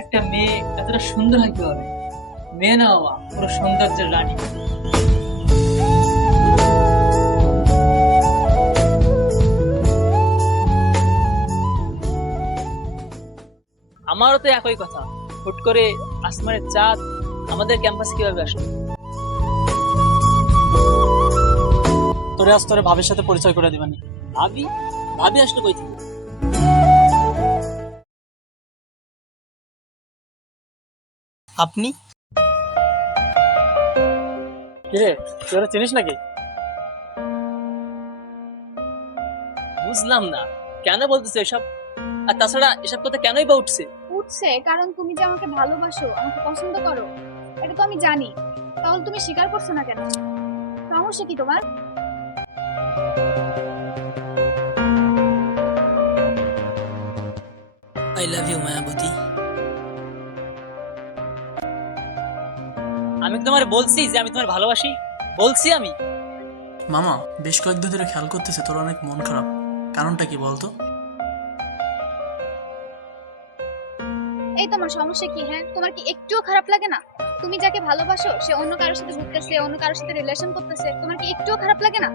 একটা মেয়ে এতটা সুন্দর হয় কিভাবে? মেয়ে না বাবা, পুরো সৌন্দর্যের রানী। আমারও তো একই কথা। হুট করে আসমানের চাঁদ আমাদের ক্যাম্পাসে কিভাবে আসলো? তোরে আজ তোরে ভাবির সাথে পরিচয় করে দিবানি। ভাবি? ভাবি আসলো কই থেকে? আপনি কিরে, তোরা চিনিস নাকি? বুঝলাম না কেন বলতেছে এসব, আর তাছাড়া এসব কথা কেনই বা উঠছে? উঠছে কারণ তুমি যে আমাকে ভালোবাসো, আমাকে পছন্দ করো, এটা তো আমি জানি। তাহলে তুমি স্বীকার করছো না কেন? সমস্যা কি তোমার? I love you Mayabati. আমি কি তোমার বলছি যে আমি তোমার ভালোবাসি? বলছি আমি? মামা, বেশ কয়েকদিন ধরে খেয়াল করতেছে তোর অনেক মন খারাপ। কারণটা কি বলতো? এই তোমার সমস্যা কি? হ্যাঁ, তোমার কি একটুও খারাপ লাগে না? তুমি যাকে ভালোবাসো সে অন্য কারোর সাথে ঘুরতেছে, অন্য কারোর সাথে রিলেশন করতেছে, তোমার কি একটুও খারাপ লাগে না?